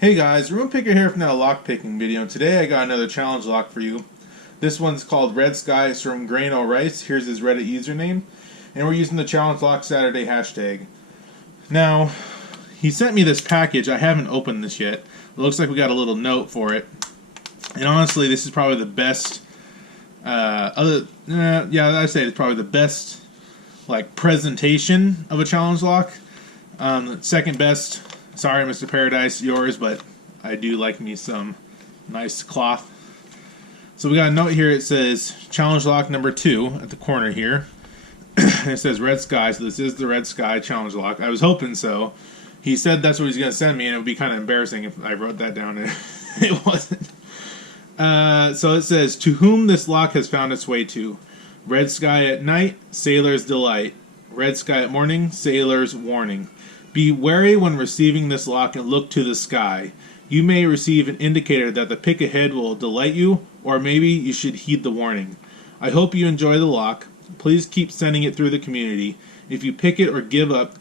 Hey guys, RoonPicker here from that lockpicking video, and today I got another challenge lock for you. This one's called Red Sky. It's from Grain Rice. Here's his Reddit username, and we're using the challenge lock Saturday hashtag. Now, he sent me this package. I haven't opened this yet. It looks like we got a little note for it, and honestly, this is probably the best. I'd say it's probably the best presentation of a challenge lock. Second best. Sorry, Mr. Paradise, yours, but I do like me some nice cloth. So we got a note here. It says challenge lock number 2 at the corner here. And it says Red Sky, so this is the Red Sky challenge lock. I was hoping so. He said that's what he's going to send me, and it would be kind of embarrassing if I wrote that down and it wasn't. So it says, to whom this lock has found its way to. Red sky at night, sailor's delight. Red sky at morning, sailor's warning. Be wary when receiving this lock and look to the sky. You may receive an indicator that the pick ahead will delight you, or maybe you should heed the warning. I hope you enjoy the lock. Please keep sending it through the community. If you pick it or give up,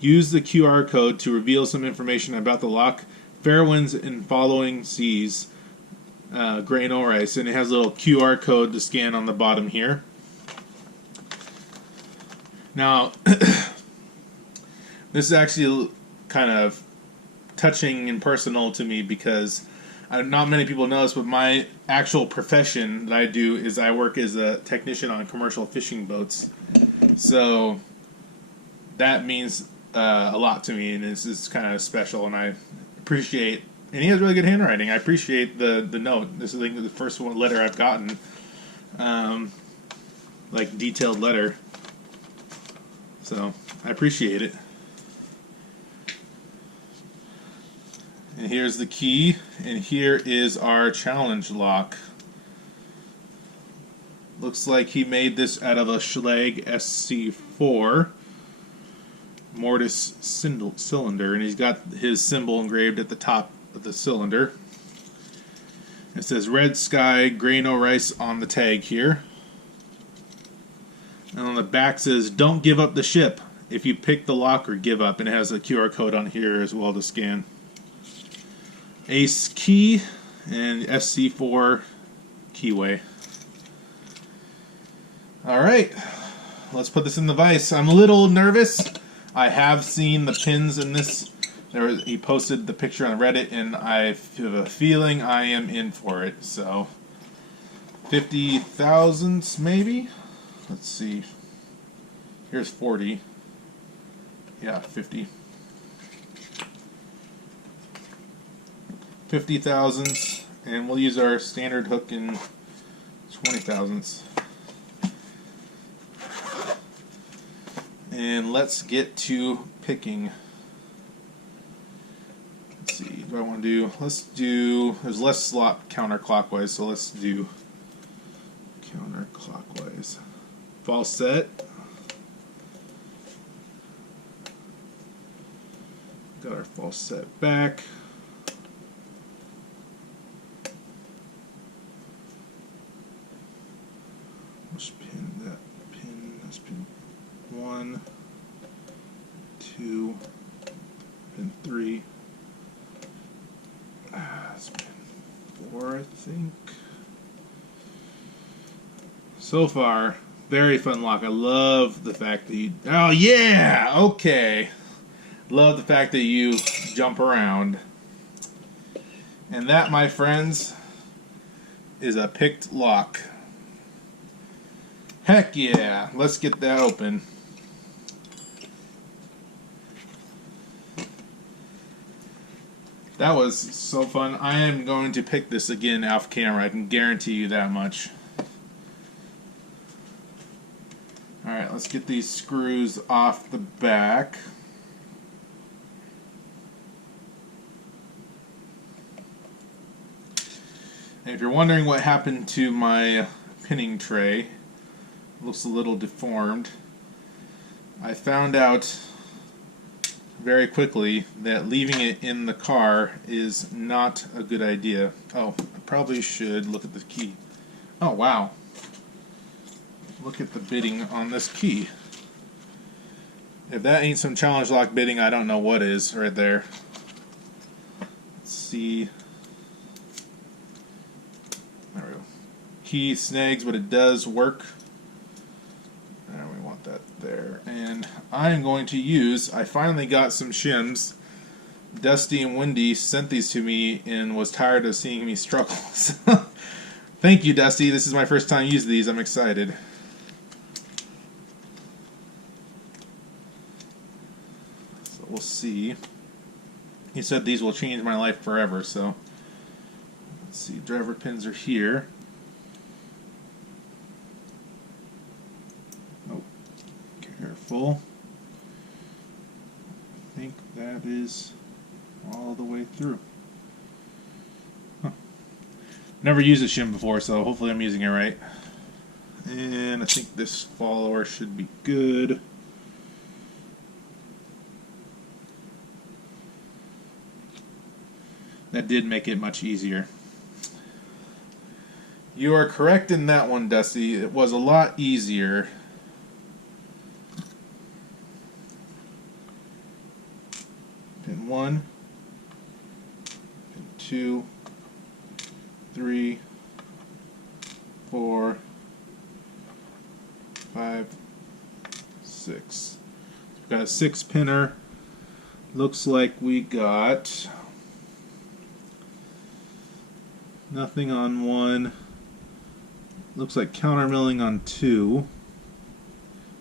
use the QR code to reveal some information about the lock. Fair winds in following seas. Grain Rice, and it has a little QR code to scan on the bottom here. Now, this is actually kind of touching and personal to me because not many people know this, but my actual profession that I do is I work as a technician on commercial fishing boats. So that means a lot to me, and it's kind of special, and I appreciate. And he has really good handwriting. I appreciate the note. This is like the first letter I've gotten, detailed letter. So I appreciate it. And here's the key, and here is our challenge lock. Looks like he made this out of a Schlage SC4 mortise cylinder, and he's got his symbol engraved at the top of the cylinder. It says Red Sky Grain Rice on the tag here. And on the back says, don't give up the ship if you pick the lock or give up, and it has a QR code on here as well to scan. Ace key and SC4 keyway. Alright, let's put this in the vise. I'm a little nervous. I have seen the pins in this. He posted the picture on Reddit, and I have a feeling I am in for it. So, 50 thousandths maybe? Let's see. Here's 40. Yeah, 50. 50 thousandths, and we'll use our standard hook in 20 thousandths. And let's get to picking. Let's see, do I want to do, there's less slot counterclockwise, so let's do counterclockwise. False set. Got our false set back. Let's pin that pin. That's pin 1, 2, pin 3. That's pin 4, I think. So far, very fun lock. I love the fact that you. Oh yeah, okay. Love the fact that you jump around. And that, my friends, is a picked lock. Heck yeah! Let's get that open. That was so fun. I am going to pick this again off camera. I can guarantee you that much. Alright, let's get these screws off the back. And if you're wondering what happened to my pinning tray, it looks a little deformed. I found out very quickly that leaving it in the car is not a good idea. Oh, I probably should look at the key. Oh, wow. Look at the bitting on this key. If that ain't some challenge lock bitting, I don't know what is right there. Let's see. There we go. Key snags, but it does work. And we want that there. And I am going to use, I finally got some shims. Dusty and Wendy sent these to me and was tired of seeing me struggle. So, thank you, Dusty. This is my first time using these. I'm excited. So we'll see. He said these will change my life forever, so let's see. Driver pins are here. Oh, careful. I think that is all the way through. Huh. Never used a shim before, so hopefully I'm using it right. And I think this follower should be good. That did make it much easier. You are correct in that one, Dusty. It was a lot easier. Pin 1, pin 2, 3, 4, 5, 6. We've got a 6-pinner. Looks like we got nothing on 1. Looks like countermilling on 2.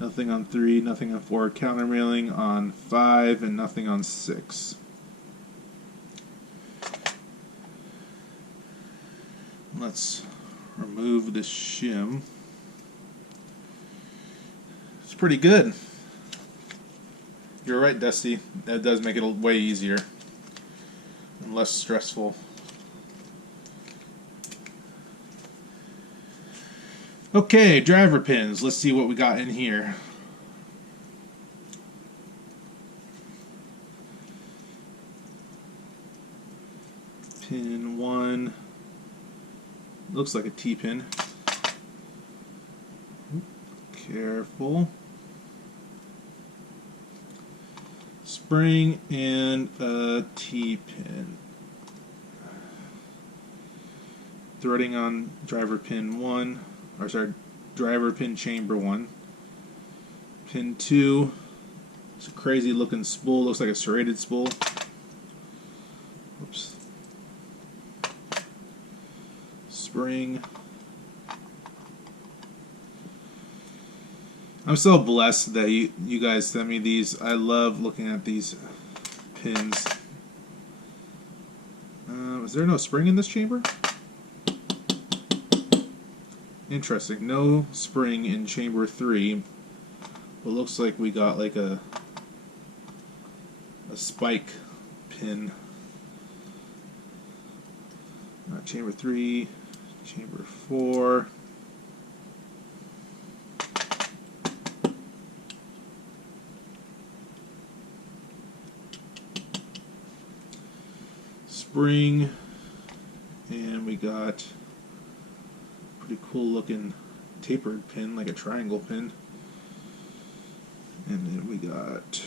Nothing on 3, nothing on 4. Countermilling on 5, and nothing on 6. Let's remove this shim. It's pretty good. You're right, Dusty. That does make it way easier and less stressful. Okay, driver pins. Let's see what we got in here. Pin 1. Looks like a T-pin. Careful. Spring and a T-pin. Threading on driver pin 1. Or sorry, driver pin chamber 1. Pin 2. It's a crazy looking spool. Looks like a serrated spool. Oops. Spring. I'm so blessed that you guys sent me these. I love looking at these pins. Is there no spring in this chamber? Interesting. No spring in chamber 3. Well, it looks like we got like a spike pin. Chamber 3, chamber 4. Spring, and we got pretty cool looking tapered pin, like a triangle pin. And then we got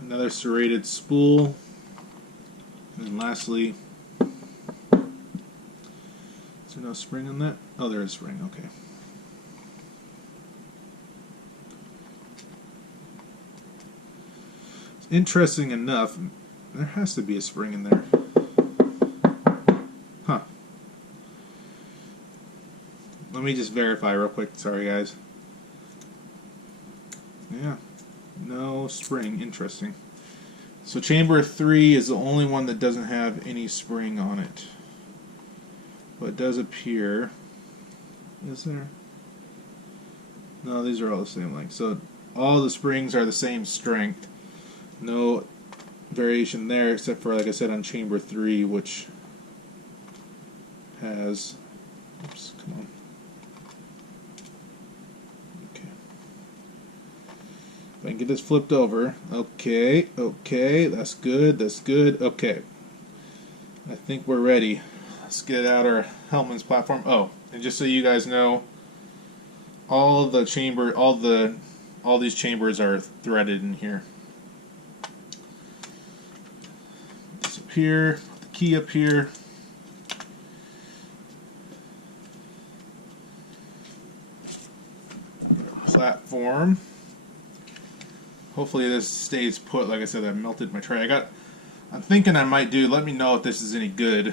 another serrated spool. And lastly, is there no spring on that? Oh, there is spring, okay. Interesting enough, there has to be a spring in there. Huh. Let me just verify real quick. Sorry, guys. Yeah. No spring. Interesting. So chamber 3 is the only one that doesn't have any spring on it. But it does appear. Is there? No, these are all the same length. So all the springs are the same strength. No variation there, except for, like I said, on chamber 3, which has, oops, come on. Okay. If I can get this flipped over. Okay, okay, that's good, that's good. Okay. I think we're ready. Let's get out our Hellman's platform. Oh, and just so you guys know, all these chambers are threaded in here. This up here, the key up here. Platform. Hopefully this stays put. Like I said, I melted my tray. I'm thinking I might do, let me know if this is any good.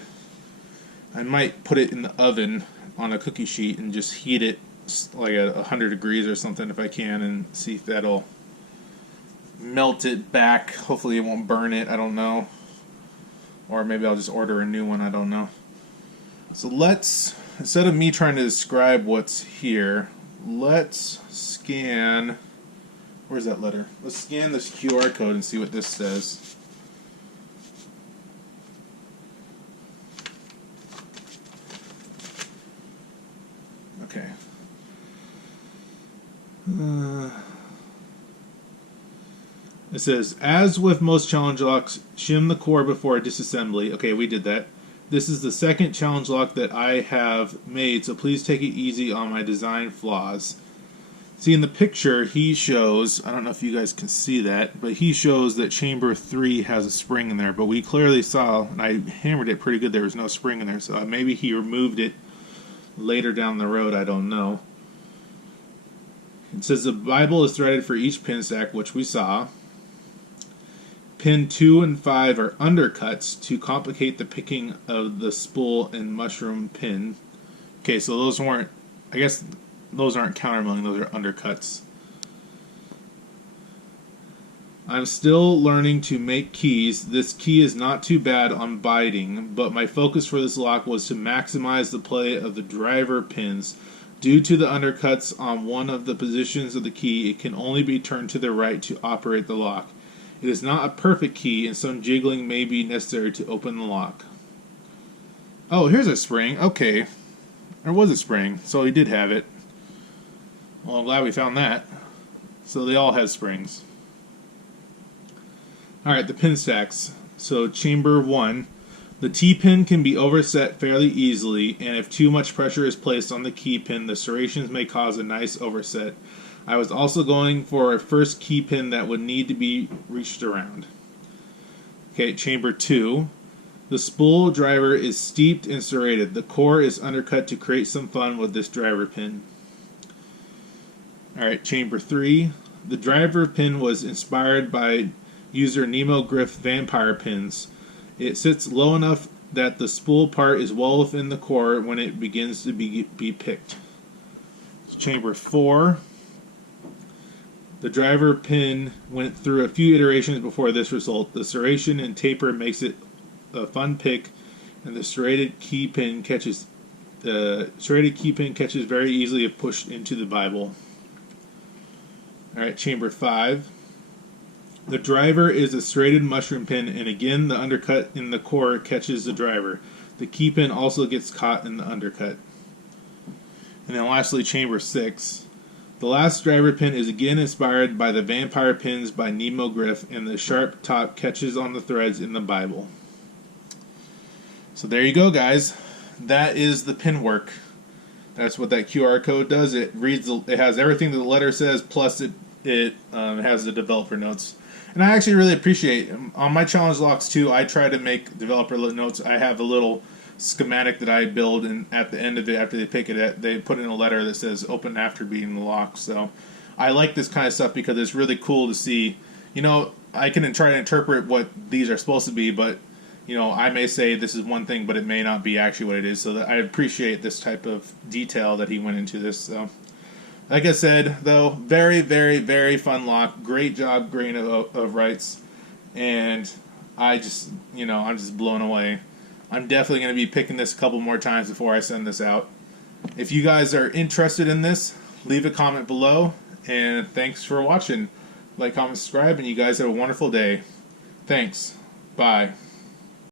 I might put it in the oven on a cookie sheet and just heat it like at 100 degrees or something if I can, and see if that'll melt it back. Hopefully it won't burn it, I don't know. Or maybe I'll just order a new one, I don't know. So let's, instead of me trying to describe what's here, let's scan, where's that letter? Let's scan this QR code and see what this says. Okay. It says, as with most challenge locks, shim the core before disassembly. Okay, we did that. This is the second challenge lock that I have made, so please take it easy on my design flaws. See, in the picture, he shows, I don't know if you guys can see that, but he shows that chamber 3 has a spring in there, but we clearly saw, and I hammered it pretty good, there was no spring in there, so maybe he removed it later down the road, I don't know. It says the Bible is threaded for each pin stack, which we saw. Pin 2 and 5 are undercuts to complicate the picking of the spool and mushroom pin. Okay, so those weren't, I guess those aren't countermilling, those are undercuts. I'm still learning to make keys. This key is not too bad on biting, but my focus for this lock was to maximize the play of the driver pins. Due to the undercuts on one of the positions of the key, it can only be turned to the right to operate the lock. It is not a perfect key, and some jiggling may be necessary to open the lock. Oh, here's a spring. Okay. There was a spring, so he did have it. Well, I'm glad we found that. So they all have springs. Alright, the pin stacks. So chamber 1. The T-pin can be overset fairly easily, and if too much pressure is placed on the key pin, the serrations may cause a nice overset. I was also going for a first key pin that would need to be reached around. Okay, chamber 2. The spool driver is steeped and serrated. The core is undercut to create some fun with this driver pin. Alright, chamber 3. The driver pin was inspired by user Nemo Griff vampire pins. It sits low enough that the spool part is well within the core when it begins to be picked. Chamber 4. The driver pin went through a few iterations before this result. The serration and taper makes it a fun pick, and the serrated key pin catches very easily if pushed into the Bible. Alright, chamber 5. The driver is a serrated mushroom pin, and again the undercut in the core catches the driver. The key pin also gets caught in the undercut. And then lastly, chamber 6. The last driver pin is again inspired by the vampire pins by Nemo Griff, and the sharp top catches on the threads in the Bible. So there you go, guys. That is the pin work. That's what that QR code does. It reads. It has everything that the letter says, plus it has the developer notes. And I actually really appreciate on my challenge locks too. I try to make developer notes. I have a little schematic that I build, and at the end of it, after they pick it, they put in a letter that says "open after beating the lock." So I like this kind of stuff because it's really cool to see. You know, I can try to interpret what these are supposed to be, but you know, I may say this is one thing, but it may not be actually what it is. So that I appreciate this type of detail that he went into this. So, like I said, though, very, very, very fun lock. Great job, grain of rights, and I'm just blown away. I'm definitely going to be picking this a couple more times before I send this out. If you guys are interested in this, leave a comment below, and thanks for watching. Like, comment, subscribe, and you guys have a wonderful day. Thanks. Bye.